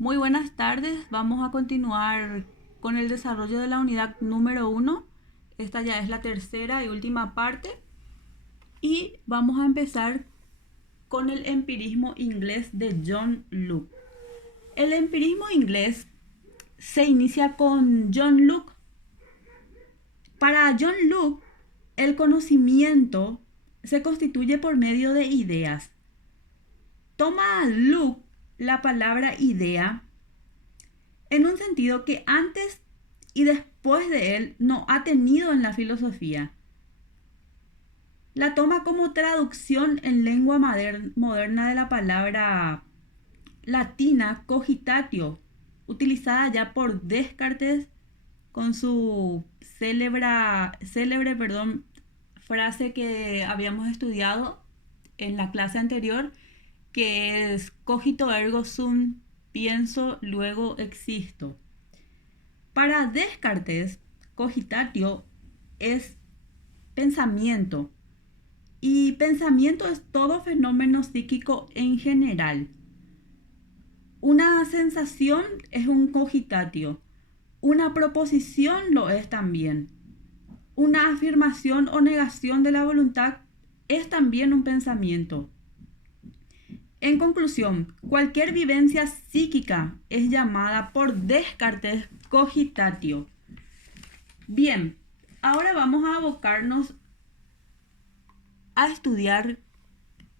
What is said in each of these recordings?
Muy buenas tardes, vamos a continuar con el desarrollo de la unidad número 1. Esta ya es la tercera y última parte. Y vamos a empezar con el empirismo inglés de John Locke. El empirismo inglés se inicia con John Locke. Para John Locke, el conocimiento se constituye por medio de ideas. Toma Locke la palabra idea en un sentido que antes y después de él no ha tenido en la filosofía. La toma como traducción en lengua moderna de la palabra latina cogitatio, utilizada ya por Descartes con su célebre frase que habíamos estudiado en la clase anterior, que es cogito ergo sum, pienso, luego existo. Para Descartes, cogitatio es pensamiento, y pensamiento es todo fenómeno psíquico en general. Una sensación es un cogitatio, una proposición lo es también. Una afirmación o negación de la voluntad es también un pensamiento. En conclusión, cualquier vivencia psíquica es llamada por Descartes cogitatio. Bien, ahora vamos a abocarnos a estudiar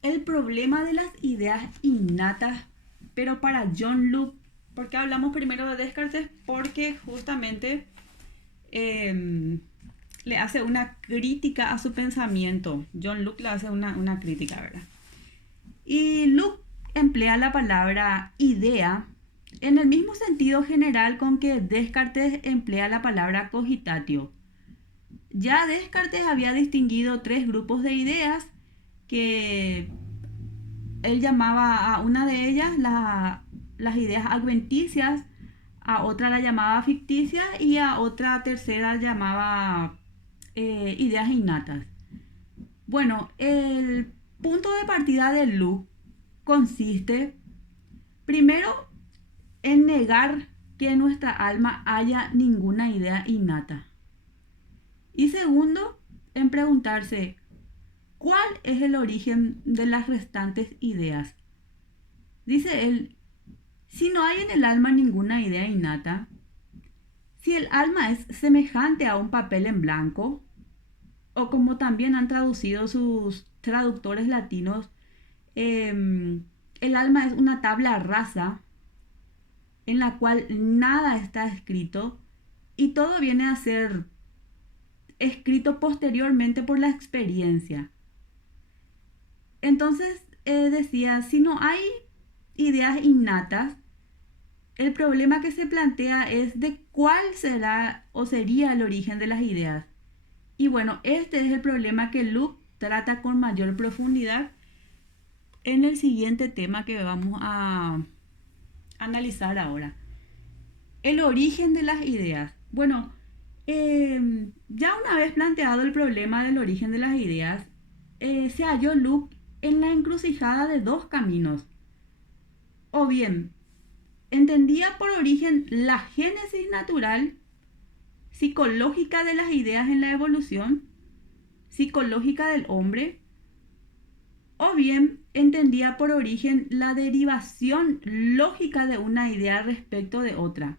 el problema de las ideas innatas, pero para John Locke. ¿Por qué hablamos primero de Descartes? Porque justamente le hace una crítica a su pensamiento. John Locke le hace una crítica, ¿verdad? Y Locke emplea la palabra idea en el mismo sentido general con que Descartes emplea la palabra cogitatio. Ya Descartes había distinguido tres grupos de ideas que él llamaba a una de ellas las ideas adventicias, a otra la llamaba ficticia y a otra tercera llamaba ideas innatas. Bueno, el punto de partida de Locke consiste primero en negar que en nuestra alma haya ninguna idea innata. Y segundo, en preguntarse, ¿cuál es el origen de las restantes ideas? Dice él, si no hay en el alma ninguna idea innata, si el alma es semejante a un papel en blanco, o como también han traducido sus traductores latinos, el alma es una tabla rasa en la cual nada está escrito y todo viene a ser escrito posteriormente por la experiencia. Entonces decía, si no hay ideas innatas, el problema que se plantea es de cuál será o sería el origen de las ideas. Y bueno, este es el problema que Locke trata con mayor profundidad en el siguiente tema que vamos a analizar ahora. El origen de las ideas. Bueno, ya una vez planteado el problema del origen de las ideas, se halló Locke en la encrucijada de dos caminos. O bien, entendía por origen la génesis natural, psicológica de las ideas en la evolución, psicológica del hombre, o bien entendía por origen la derivación lógica de una idea respecto de otra,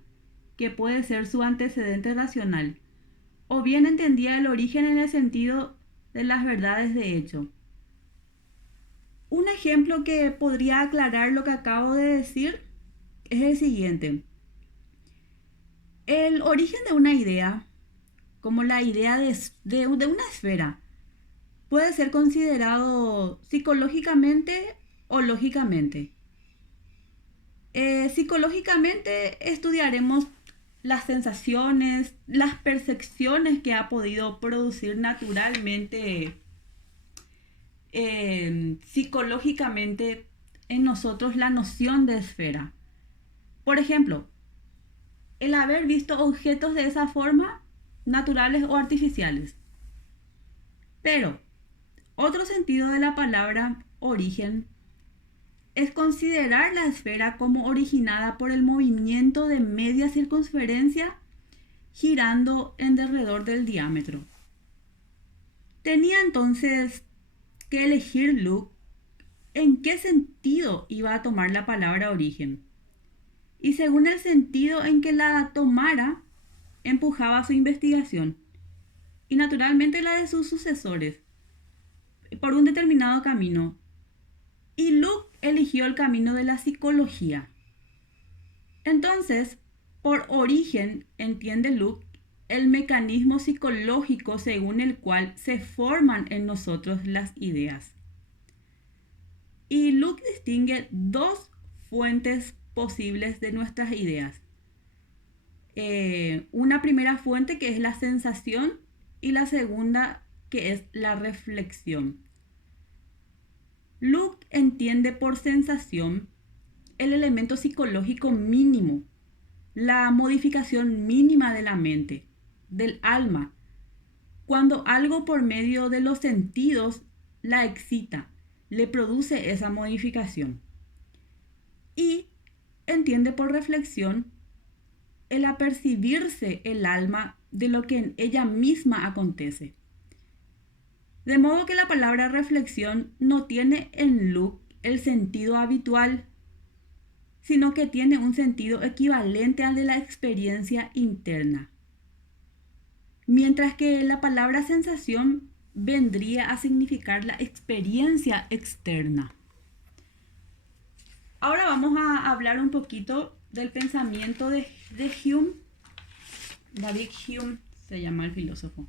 que puede ser su antecedente racional, o bien entendía el origen en el sentido de las verdades de hecho. Un ejemplo que podría aclarar lo que acabo de decir es el siguiente. El origen de una idea, como la idea de una esfera, puede ser considerado psicológicamente o lógicamente. Psicológicamente estudiaremos las sensaciones, las percepciones que ha podido producir naturalmente, psicológicamente en nosotros la noción de esfera. Por ejemplo, el haber visto objetos de esa forma, naturales o artificiales. Pero otro sentido de la palabra origen es considerar la esfera como originada por el movimiento de media circunferencia girando en derredor del diámetro. Tenía entonces que elegir Luke en qué sentido iba a tomar la palabra origen. Y según el sentido en que la tomara, empujaba su investigación y naturalmente la de sus sucesores por un determinado camino. Y Luke eligió el camino de la psicología. Entonces, por origen, entiende Luke el mecanismo psicológico según el cual se forman en nosotros las ideas. Y Luke distingue dos fuentes posibles de nuestras ideas. Una primera fuente que es la sensación y la segunda que es la reflexión. Luke entiende por sensación el elemento psicológico mínimo, la modificación mínima de la mente, del alma, cuando algo por medio de los sentidos la excita, le produce esa modificación. Y entiende por reflexión el apercibirse el alma de lo que en ella misma acontece. De modo que la palabra reflexión no tiene en Luke el sentido habitual, sino que tiene un sentido equivalente al de la experiencia interna. Mientras que la palabra sensación vendría a significar la experiencia externa. Ahora vamos a hablar un poquito del pensamiento de Hume. David Hume se llama el filósofo.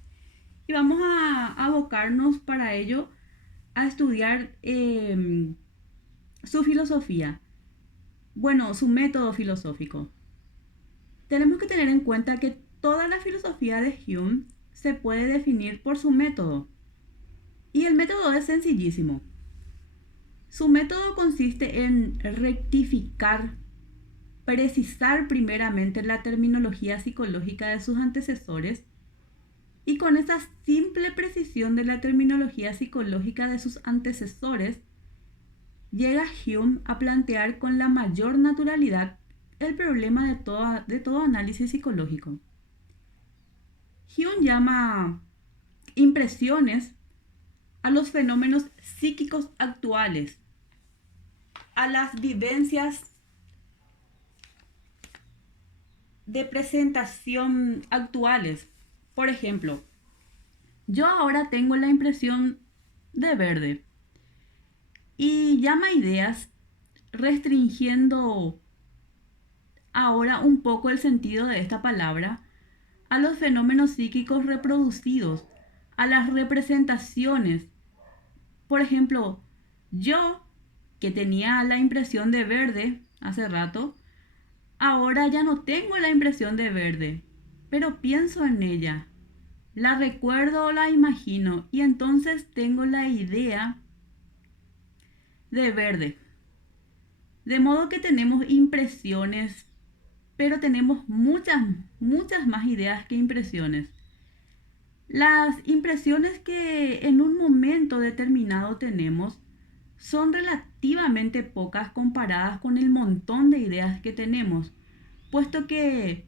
Y vamos a abocarnos para ello a estudiar su filosofía. Bueno, su método filosófico. Tenemos que tener en cuenta que toda la filosofía de Hume se puede definir por su método. Y el método es sencillísimo. Su método consiste en rectificar, precisar primeramente la terminología psicológica de sus antecesores y con esa simple precisión de la terminología psicológica de sus antecesores, llega Hume a plantear con la mayor naturalidad el problema de todo análisis psicológico. Hume llama impresiones a los fenómenos psíquicos actuales, a las vivencias de presentación actuales. Por ejemplo, yo ahora tengo la impresión de verde y llama ideas restringiendo ahora un poco el sentido de esta palabra a los fenómenos psíquicos reproducidos, a las representaciones. Por ejemplo, yo que tenía la impresión de verde hace rato, ahora ya no tengo la impresión de verde, pero pienso en ella, la recuerdo o la imagino y entonces tengo la idea de verde. De modo que tenemos impresiones, pero tenemos muchas más ideas que impresiones. Las impresiones que en un momento determinado tenemos son relativamente pocas comparadas con el montón de ideas que tenemos, puesto que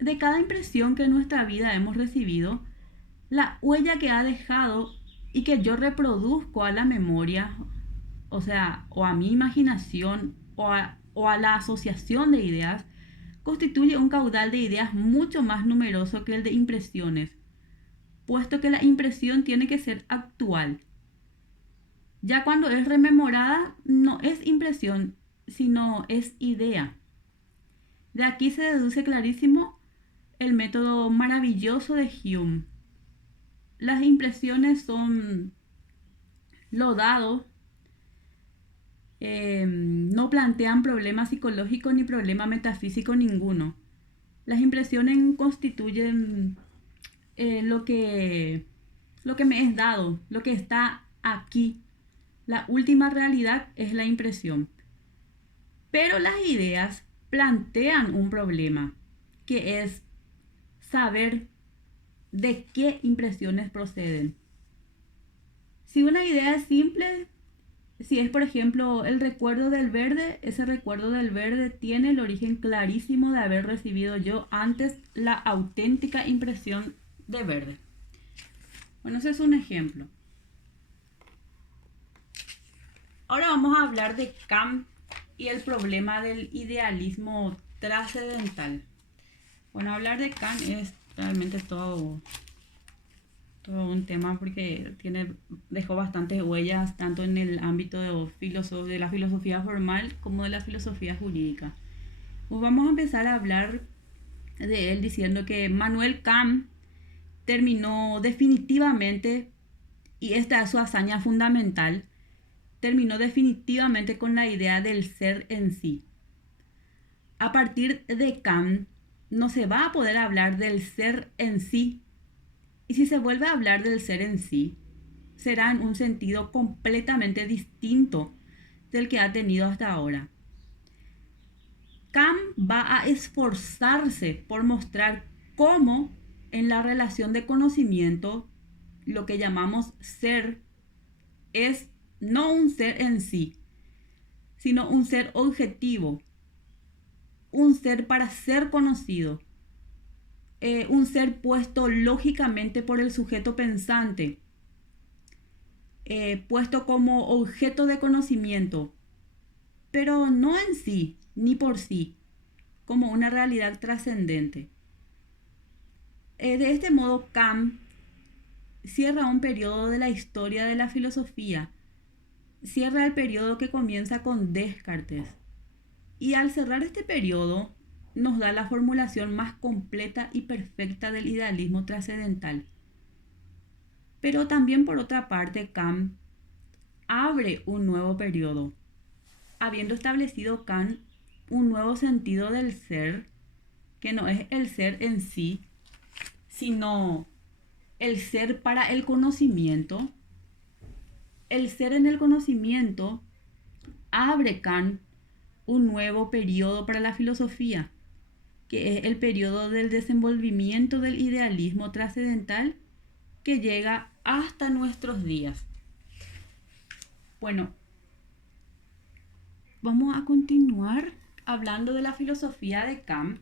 de cada impresión que en nuestra vida hemos recibido, la huella que ha dejado y que yo reproduzco a la memoria, o sea, o a mi imaginación o a la asociación de ideas, constituye un caudal de ideas mucho más numeroso que el de impresiones, puesto que la impresión tiene que ser actual. Ya cuando es rememorada, no es impresión, sino es idea. De aquí se deduce clarísimo el método maravilloso de Hume. Las impresiones son lo dado, no plantean problema psicológico ni problema metafísico ninguno. Las impresiones constituyen lo que me es dado, lo que está aquí. La última realidad es la impresión. Pero las ideas plantean un problema, que es saber de qué impresiones proceden. Si una idea es simple, Si es, por ejemplo, el recuerdo del verde, ese recuerdo del verde tiene el origen clarísimo de haber recibido yo antes la auténtica impresión de verde. Bueno, ese es un ejemplo. Ahora vamos a hablar de Kant y el problema del idealismo trascendental. Bueno, hablar de Kant es realmente todo un tema porque dejó bastantes huellas tanto en el ámbito de la filosofía formal como de la filosofía jurídica. Pues vamos a empezar a hablar de él diciendo que Manuel Kant terminó definitivamente, y esta es su hazaña fundamental, terminó definitivamente con la idea del ser en sí. A partir de Kant no se va a poder hablar del ser en sí, y si se vuelve a hablar del ser en sí, será en un sentido completamente distinto del que ha tenido hasta ahora. Kant va a esforzarse por mostrar cómo en la relación de conocimiento lo que llamamos ser es no un ser en sí, sino un ser objetivo, un ser para ser conocido, un ser puesto lógicamente por el sujeto pensante, puesto como objeto de conocimiento, pero no en sí, ni por sí, como una realidad trascendente. De este modo, Kant cierra un periodo de la historia de la filosofía, cierra el periodo que comienza con Descartes, y al cerrar este periodo nos da la formulación más completa y perfecta del idealismo trascendental. Pero también por otra parte, Kant abre un nuevo periodo, habiendo establecido Kant un nuevo sentido del ser, que no es el ser en sí, sino el ser para el conocimiento. El ser en el conocimiento abre Kant un nuevo periodo para la filosofía, que es el periodo del desenvolvimiento del idealismo trascendental que llega hasta nuestros días. Bueno, vamos a continuar hablando de la filosofía de Kant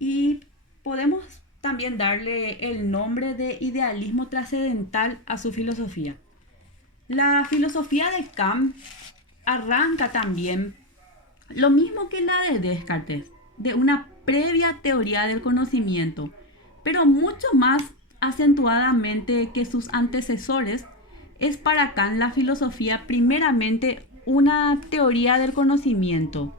y podemos también darle el nombre de idealismo trascendental a su filosofía. La filosofía de Kant arranca también lo mismo que la de Descartes, de una previa teoría del conocimiento, pero mucho más acentuadamente que sus antecesores. Es para Kant la filosofía primeramente una teoría del conocimiento.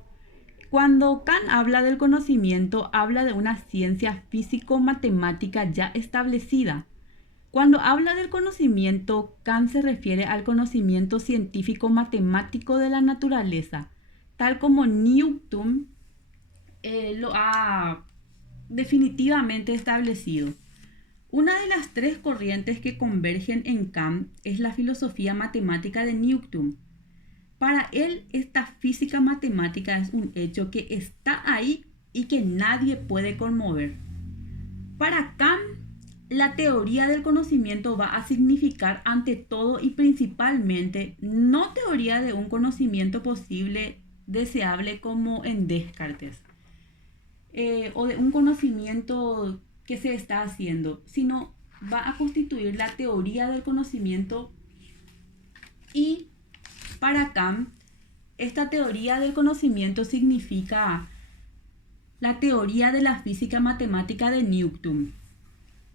Cuando Kant habla del conocimiento, habla de una ciencia físico-matemática ya establecida. Cuando habla del conocimiento, Kant se refiere al conocimiento científico-matemático de la naturaleza, tal como Newton lo ha definitivamente establecido. Una de las tres corrientes que convergen en Kant es la filosofía matemática de Newton. Para él, esta física matemática es un hecho que está ahí y que nadie puede conmover. Para Kant, la teoría del conocimiento va a significar ante todo y principalmente no teoría de un conocimiento posible, deseable como en Descartes, o de un conocimiento que se está haciendo, sino va a constituir la teoría del conocimiento. Y para Kant, esta teoría del conocimiento significa la teoría de la física matemática de Newton.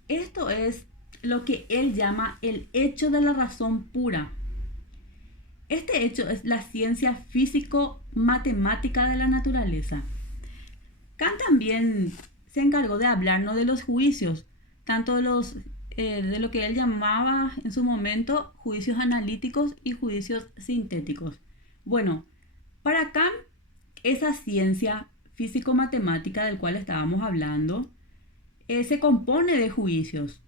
Esto es lo que él llama el hecho de la razón pura. Este hecho es la ciencia físico-matemática de la naturaleza. Kant también se encargó de hablarnos de los juicios, tanto de lo que él llamaba en su momento juicios analíticos y juicios sintéticos. Bueno, para Kant, esa ciencia físico-matemática del cual estábamos hablando se compone de juicios,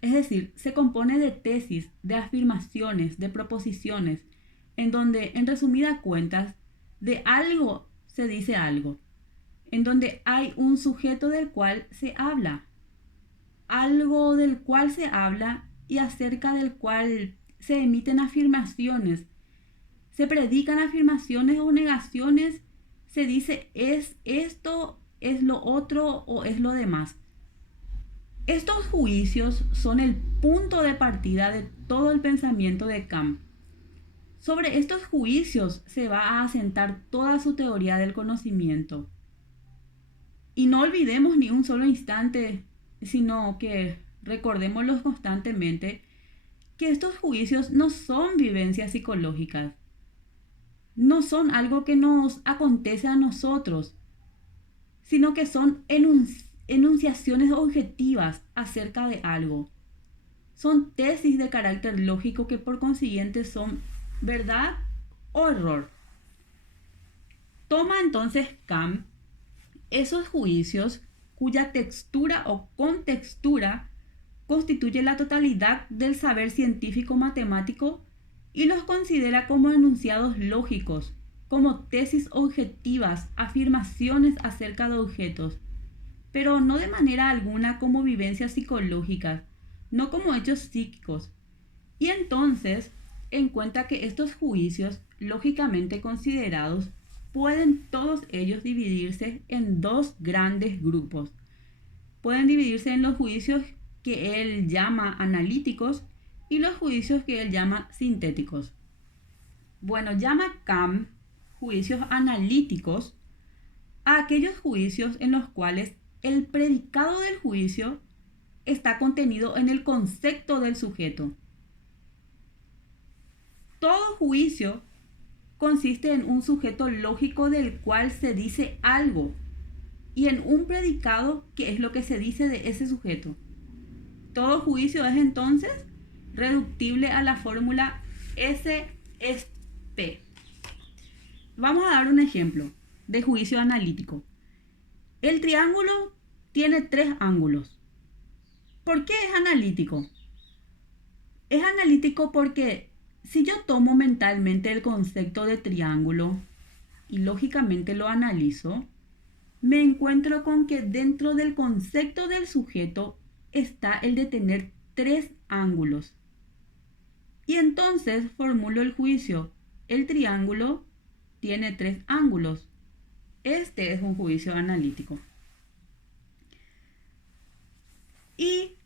es decir, se compone de tesis, de afirmaciones, de proposiciones, en donde, en resumidas cuentas, de algo se dice algo, en donde hay un sujeto del cual se habla, algo del cual se habla y acerca del cual se emiten afirmaciones, se predican afirmaciones o negaciones, se dice es esto, es lo otro o es lo demás. Estos juicios son el punto de partida de todo el pensamiento de Kant. Sobre estos juicios se va a asentar toda su teoría del conocimiento. Y no olvidemos ni un solo instante, sino que recordémoslos constantemente, que estos juicios no son vivencias psicológicas, no son algo que nos acontece a nosotros, sino que son enunciaciones objetivas acerca de algo. Son tesis de carácter lógico que por consiguiente son verdad o error. Toma entonces Kant esos juicios cuya textura o contextura constituye la totalidad del saber científico matemático y los considera como enunciados lógicos, como tesis objetivas, afirmaciones acerca de objetos, pero no de manera alguna como vivencias psicológicas, no como hechos psíquicos. Y entonces encuentra que estos juicios, lógicamente considerados, pueden todos ellos dividirse en dos grandes grupos. Pueden dividirse en los juicios que él llama analíticos y los juicios que él llama sintéticos. Bueno, llama Kant juicios analíticos a aquellos juicios en los cuales el predicado del juicio está contenido en el concepto del sujeto. Todo juicio consiste en un sujeto lógico del cual se dice algo y en un predicado que es lo que se dice de ese sujeto. Todo juicio es entonces reductible a la fórmula S es P. Vamos a dar un ejemplo de juicio analítico. El triángulo tiene 3 ángulos. ¿Por qué es analítico? Es analítico porque si yo tomo mentalmente el concepto de triángulo y lógicamente lo analizo, me encuentro con que dentro del concepto del sujeto está el de tener 3 ángulos. Y entonces formulo el juicio. El triángulo tiene 3 ángulos. Este es un juicio analítico. Y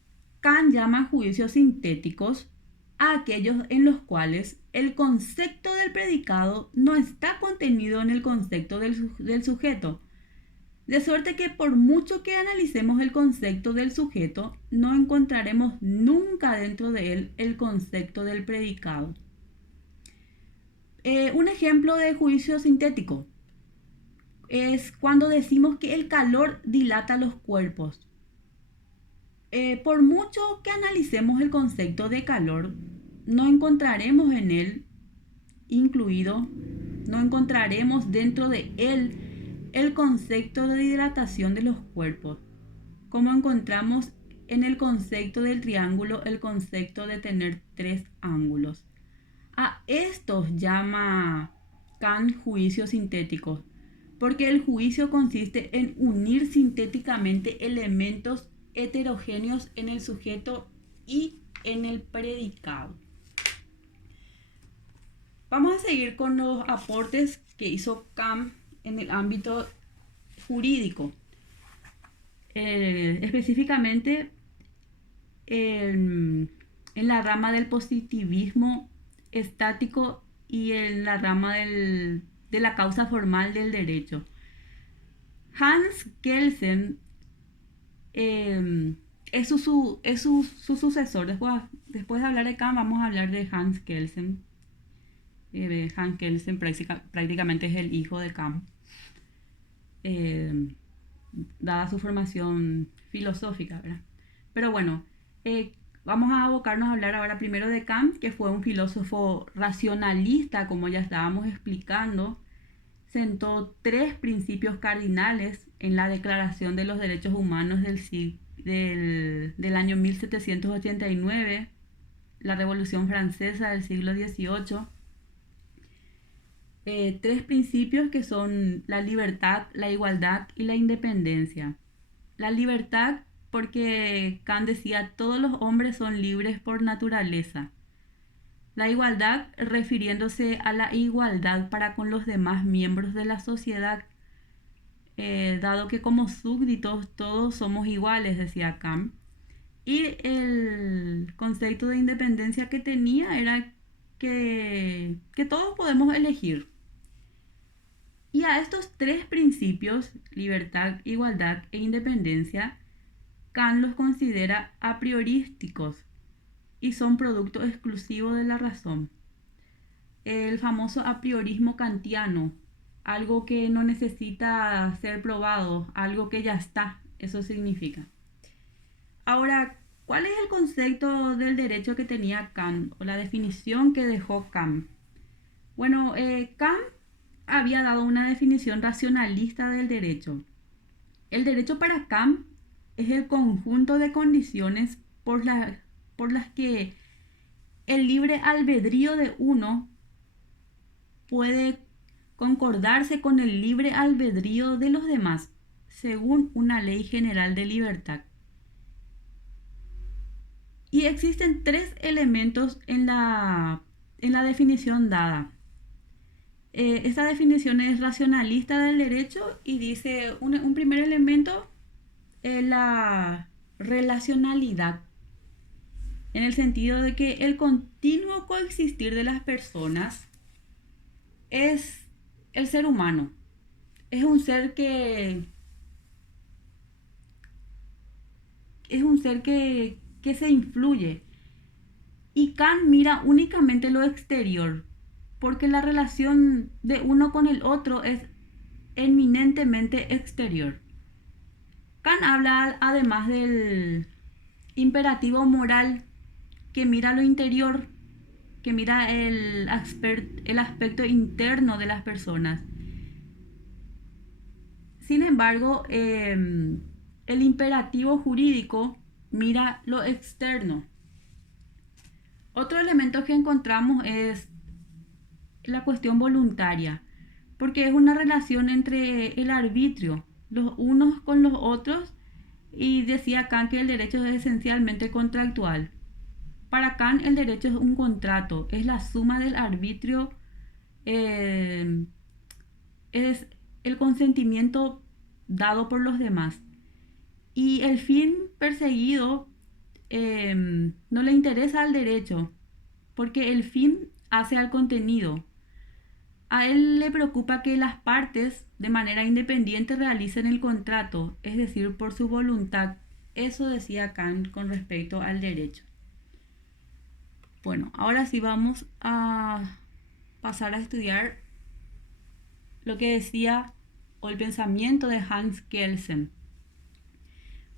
Kant llama juicios sintéticos a aquellos en los cuales el concepto del predicado no está contenido en el concepto del sujeto. De suerte que por mucho que analicemos el concepto del sujeto, no encontraremos nunca dentro de él el concepto del predicado. Un ejemplo de juicio sintético es cuando decimos que el calor dilata los cuerpos. Por mucho que analicemos el concepto de calor, no encontraremos en él incluido, no encontraremos dentro de él el concepto de hidratación de los cuerpos, como encontramos en el concepto del triángulo el concepto de tener 3 ángulos. A estos llama Kant juicios sintéticos, porque el juicio consiste en unir sintéticamente elementos heterogéneos en el sujeto y en el predicado. Vamos a seguir con los aportes que hizo Kant en el ámbito jurídico, específicamente en la rama del positivismo estático y en la rama de la causa formal del derecho. Hans Kelsen es su sucesor. Después de hablar de Kant, vamos a hablar de Hans Kelsen. Hans Kelsen prácticamente es el hijo de Kant, dada su formación filosófica, ¿verdad? Pero bueno, vamos a abocarnos a hablar ahora primero de Kant, que fue un filósofo racionalista, como ya estábamos explicando. Sentó 3 principios cardinales en la Declaración de los Derechos Humanos del año 1789, la Revolución Francesa del siglo XVIII. 3 principios que son la libertad, la igualdad y la independencia. La libertad, porque Kant decía, todos los hombres son libres por naturaleza. La igualdad refiriéndose a la igualdad para con los demás miembros de la sociedad, dado que como súbditos todos somos iguales, decía Kant. Y el concepto de independencia que tenía era que todos podemos elegir. Y a estos tres principios, libertad, igualdad e independencia, Kant los considera a priorísticos y son producto exclusivo de la razón. El famoso a priorismo kantiano, algo que no necesita ser probado, algo que ya está, eso significa. Ahora, ¿cuál es el concepto del derecho que tenía Kant o la definición que dejó Kant? Bueno, Kant había dado una definición racionalista del derecho. El derecho para Kant es el conjunto de condiciones por las que el libre albedrío de uno puede concordarse con el libre albedrío de los demás, según una ley general de libertad. Y existen tres elementos en la definición dada. Esta definición es racionalista del derecho y dice un primer elemento es la relacionalidad, en el sentido de que el continuo coexistir de las personas es el ser humano. Es un ser que se influye. Y Kant mira únicamente lo exterior, porque la relación de uno con el otro es eminentemente exterior. Kant habla además del imperativo moral que mira lo interior, que mira el aspecto interno de las personas. Sin embargo, el imperativo jurídico mira lo externo. Otro elemento que encontramos es la cuestión voluntaria, porque es una relación entre el arbitrio, los unos con los otros, y decía Kant que el derecho es esencialmente contractual. Para Kant el derecho es un contrato, es la suma del arbitrio, es el consentimiento dado por los demás. Y el fin perseguido no le interesa al derecho, porque el fin hace al contenido. A él le preocupa que las partes de manera independiente realicen el contrato, es decir, por su voluntad. Eso decía Kant con respecto al derecho. Bueno, ahora sí vamos a pasar a estudiar lo que decía o el pensamiento de Hans Kelsen.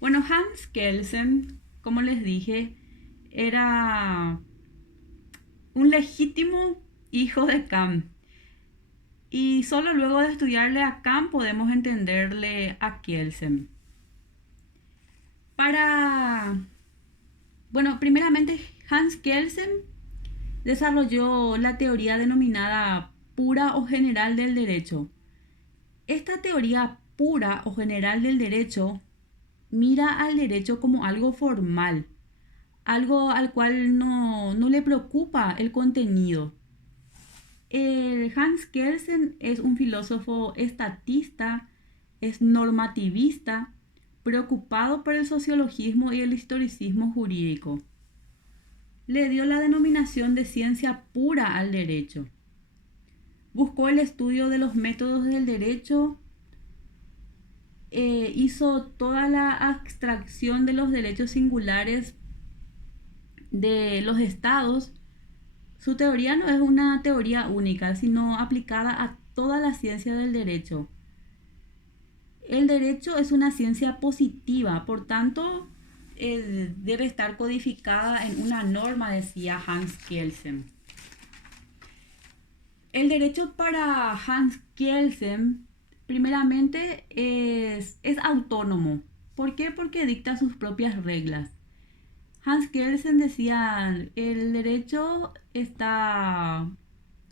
Bueno, Hans Kelsen, como les dije, era un legítimo hijo de Kant. Y solo luego de estudiarle a Kant podemos entenderle a Kelsen. Bueno, primeramente Hans Kelsen desarrolló la teoría denominada pura o general del derecho. Esta teoría pura o general del derecho mira al derecho como algo formal, algo al cual no le preocupa el contenido. Hans Kelsen es un filósofo estatista, es normativista, preocupado por el sociologismo y el historicismo jurídico. Le dio la denominación de ciencia pura al derecho. Buscó el estudio de los métodos del derecho, hizo toda la abstracción de los derechos singulares de los estados. Su teoría no es una teoría única, sino aplicada a toda la ciencia del derecho. El derecho es una ciencia positiva, por tanto, debe estar codificada en una norma, decía Hans Kelsen. El derecho para Hans Kelsen, primeramente, es autónomo. ¿Por qué? Porque dicta sus propias reglas. Hans Kelsen decía, el derecho está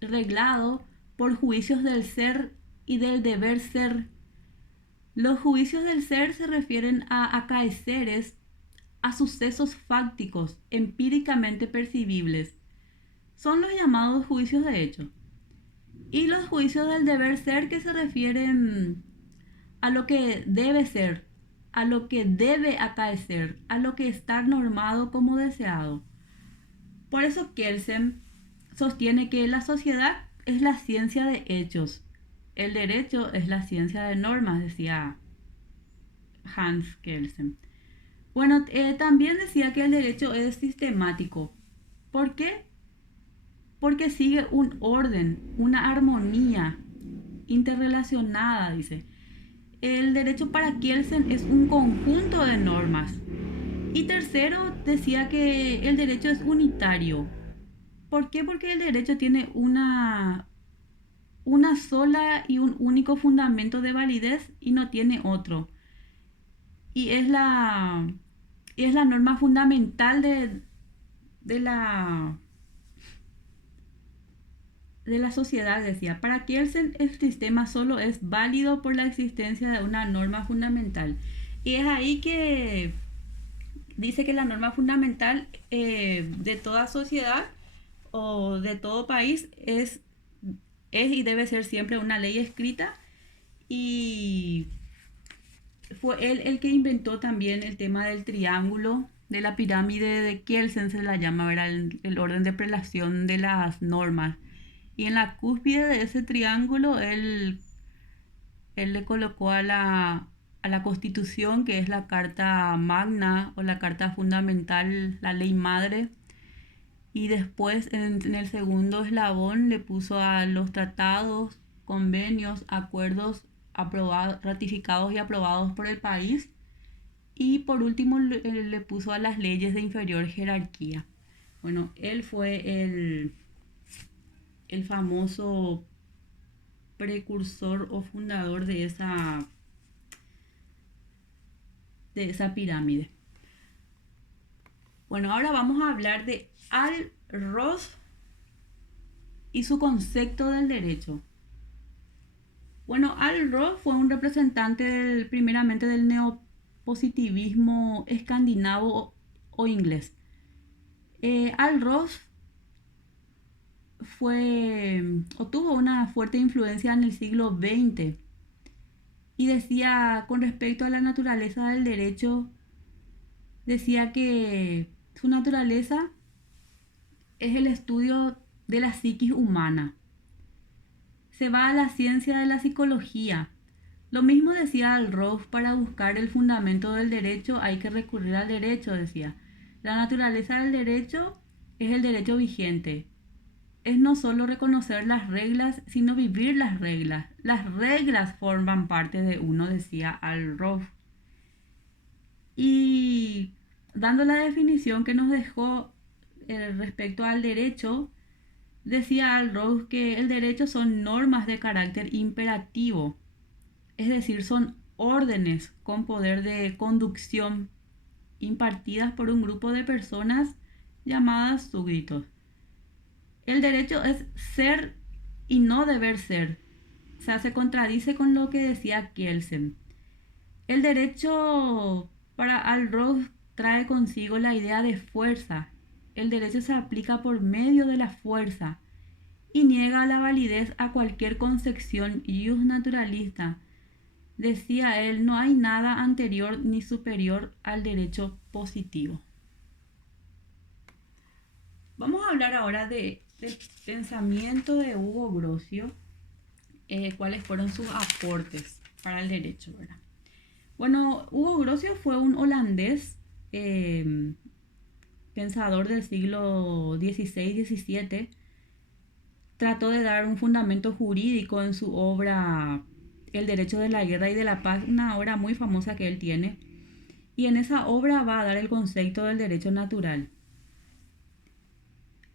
reglado por juicios del ser y del deber ser. Los juicios del ser se refieren a acaeceres, a sucesos fácticos, empíricamente percibibles. son los llamados juicios de hecho. Y los juicios del deber ser, que se refieren a lo que debe ser, a lo que debe acaecer, a lo que está normado como deseado. Por eso Kelsen sostiene que la sociedad es la ciencia de hechos, el derecho es la ciencia de normas, decía Hans Kelsen. Bueno, también decía que el derecho es sistemático. ¿Por qué? Porque sigue un orden, una armonía interrelacionada, dice. El derecho para Kelsen es un conjunto de normas. Y tercero, decía que el derecho es unitario. ¿Por qué? Porque el derecho tiene una sola y un único fundamento de validez y no tiene otro. Y es la norma fundamental de la sociedad, decía. Para Kelsen, el sistema solo es válido por la existencia de una norma fundamental. Y es ahí que dice que la norma fundamental de toda sociedad o de todo país es y debe ser siempre una ley escrita. Y fue él el que inventó también el tema del triángulo, de la pirámide de Kelsen, se la llama, era el orden de prelación de las normas. Y en la cúspide de ese triángulo él le colocó a la Constitución, que es la Carta Magna o la Carta Fundamental, la ley madre. Y después en el segundo eslabón le puso a los tratados, convenios, acuerdos ratificados y aprobados por el país. Y por último le puso a las leyes de inferior jerarquía. Bueno, él fue el famoso precursor o fundador de esa pirámide. Bueno, ahora vamos a hablar de Al Ross y su concepto del derecho. Bueno, Al Ross fue un representante primeramente del neopositivismo escandinavo o inglés. Al Ross tuvo una fuerte influencia en el siglo XX y decía, con respecto a la naturaleza del derecho, decía que su naturaleza es el estudio de la psiquis humana. Se va a la ciencia de la psicología. Lo mismo decía Al Ross: para buscar el fundamento del derecho hay que recurrir al derecho, decía. La naturaleza del derecho es el derecho vigente. Es no solo reconocer las reglas, sino vivir las reglas. Las reglas forman parte de uno, decía Al Ross. Y dando la definición que nos dejó respecto al derecho, decía Al Ross que el derecho son normas de carácter imperativo, es decir, son órdenes con poder de conducción impartidas por un grupo de personas llamadas súbditos. El derecho es ser y no deber ser. O sea, se contradice con lo que decía Kelsen. El derecho para Al Ross trae consigo la idea de fuerza. El derecho se aplica por medio de la fuerza y niega la validez a cualquier concepción ius naturalista. Decía él, no hay nada anterior ni superior al derecho positivo. Vamos a hablar ahora del pensamiento de Hugo Grocio, cuáles fueron sus aportes para el derecho, ¿verdad? Bueno, Hugo Grocio fue un holandés, pensador del siglo XVI-XVII. Trató de dar un fundamento jurídico en su obra El derecho de la guerra y de la paz, una obra muy famosa que él tiene. Y en esa obra va a dar el concepto del derecho natural.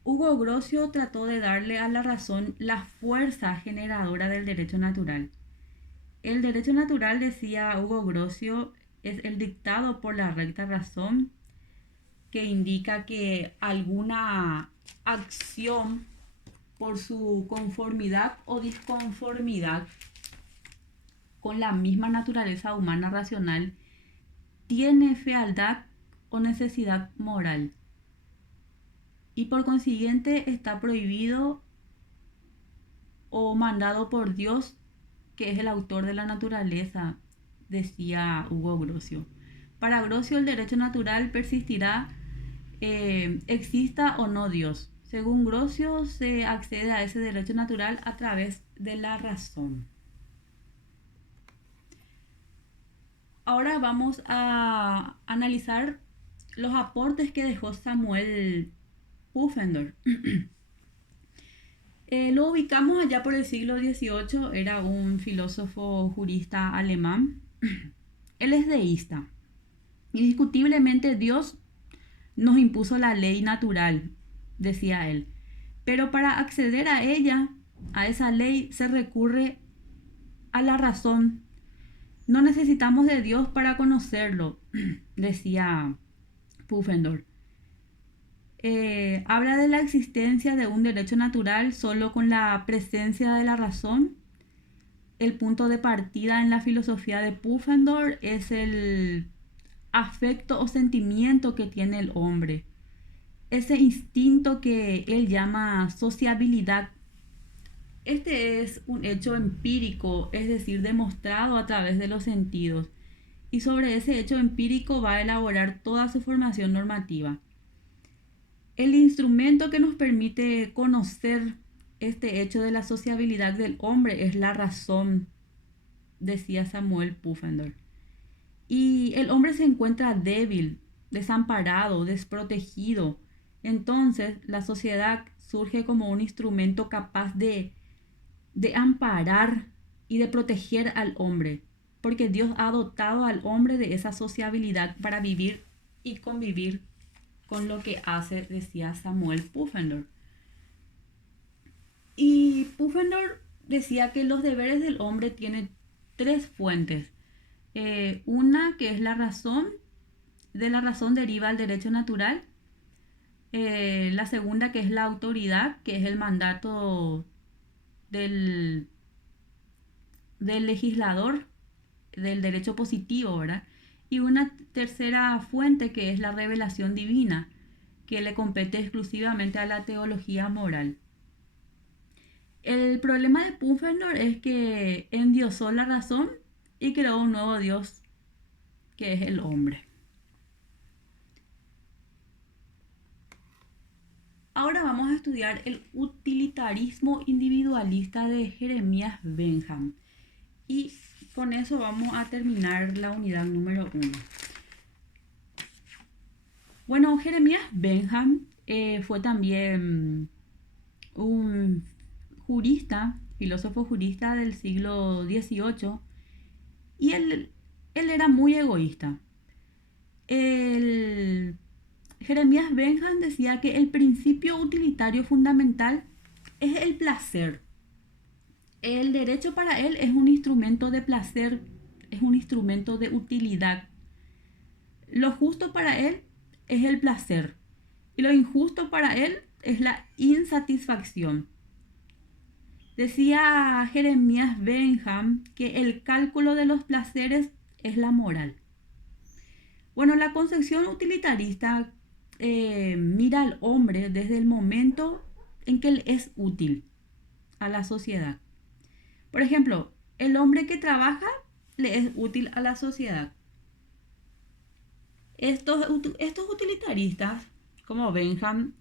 Hugo Grocio trató de darle a la razón la fuerza generadora del derecho natural. El derecho natural, decía Hugo Grocio, es el dictado por la recta razón, que indica que alguna acción, por su conformidad o disconformidad con la misma naturaleza humana racional, tiene fealdad o necesidad moral. y por consiguiente está prohibido o mandado por Dios, que es el autor de la naturaleza, decía Hugo Grocio. Para Grocio el derecho natural persistirá, exista o no Dios. Según Grocio se accede a ese derecho natural a través de la razón. Ahora vamos a analizar los aportes que dejó Samuel Pufendorf. Lo ubicamos allá por el siglo XVIII, era un filósofo jurista alemán. Él es deísta. Indiscutiblemente Dios nos impuso la ley natural, decía él. Pero para acceder a ella, a esa ley, se recurre a la razón. No necesitamos de Dios para conocerlo, decía Pufendorf. Habla de la existencia de un derecho natural solo con la presencia de la razón. El punto de partida en la filosofía de Pufendorf es el afecto o sentimiento que tiene el hombre. Ese instinto que él llama sociabilidad. Este es un hecho empírico, es decir, demostrado a través de los sentidos. Y sobre ese hecho empírico va a elaborar toda su formación normativa. El instrumento que nos permite conocer este hecho de la sociabilidad del hombre es la razón, decía Samuel Pufendorf. Y el hombre se encuentra débil, desamparado, desprotegido. Entonces la sociedad surge como un instrumento capaz de amparar y de proteger al hombre, porque Dios ha dotado al hombre de esa sociabilidad para vivir y convivir con lo que hace, decía Samuel Pufendorf. Y Pufendorf decía que los deberes del hombre tienen tres fuentes. Una que es la razón, de la razón deriva el derecho natural. La segunda que es la autoridad, que es el mandato del legislador, del derecho positivo, ¿verdad? Y una tercera fuente que es la revelación divina, que le compete exclusivamente a la teología moral. El problema de Pufendorf es que endiosó la razón y creó un nuevo Dios, que es el hombre. Ahora vamos a estudiar el utilitarismo individualista de Jeremías Bentham. Y con eso vamos a terminar la unidad número 1. Bueno, Jeremías Bentham fue también un jurista, filósofo jurista del siglo XVIII, y él era muy egoísta. Jeremías Bentham decía que el principio utilitario fundamental es el placer. El derecho para él es un instrumento de placer, es un instrumento de utilidad. Lo justo para él es el placer y lo injusto para él es la insatisfacción. Decía Jeremías Bentham que el cálculo de los placeres es la moral. Bueno, la concepción utilitarista mira al hombre desde el momento en que él es útil a la sociedad. Por ejemplo, el hombre que trabaja le es útil a la sociedad. Estos utilitaristas, como Bentham,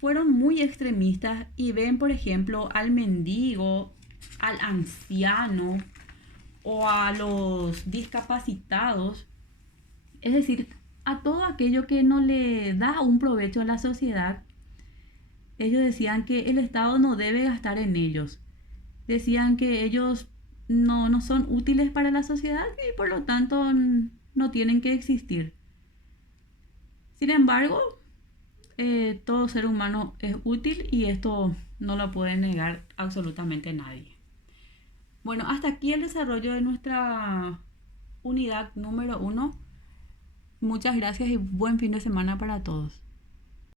fueron muy extremistas y ven, por ejemplo, al mendigo, al anciano o a los discapacitados, es decir, a todo aquello que no le da un provecho a la sociedad. Ellos decían que el Estado no debe gastar en ellos. Decían que ellos no son útiles para la sociedad y por lo tanto no tienen que existir. Sin embargo, todo ser humano es útil y esto no lo puede negar absolutamente nadie. Bueno, hasta aquí el desarrollo de nuestra unidad número 1. Muchas gracias y buen fin de semana para todos.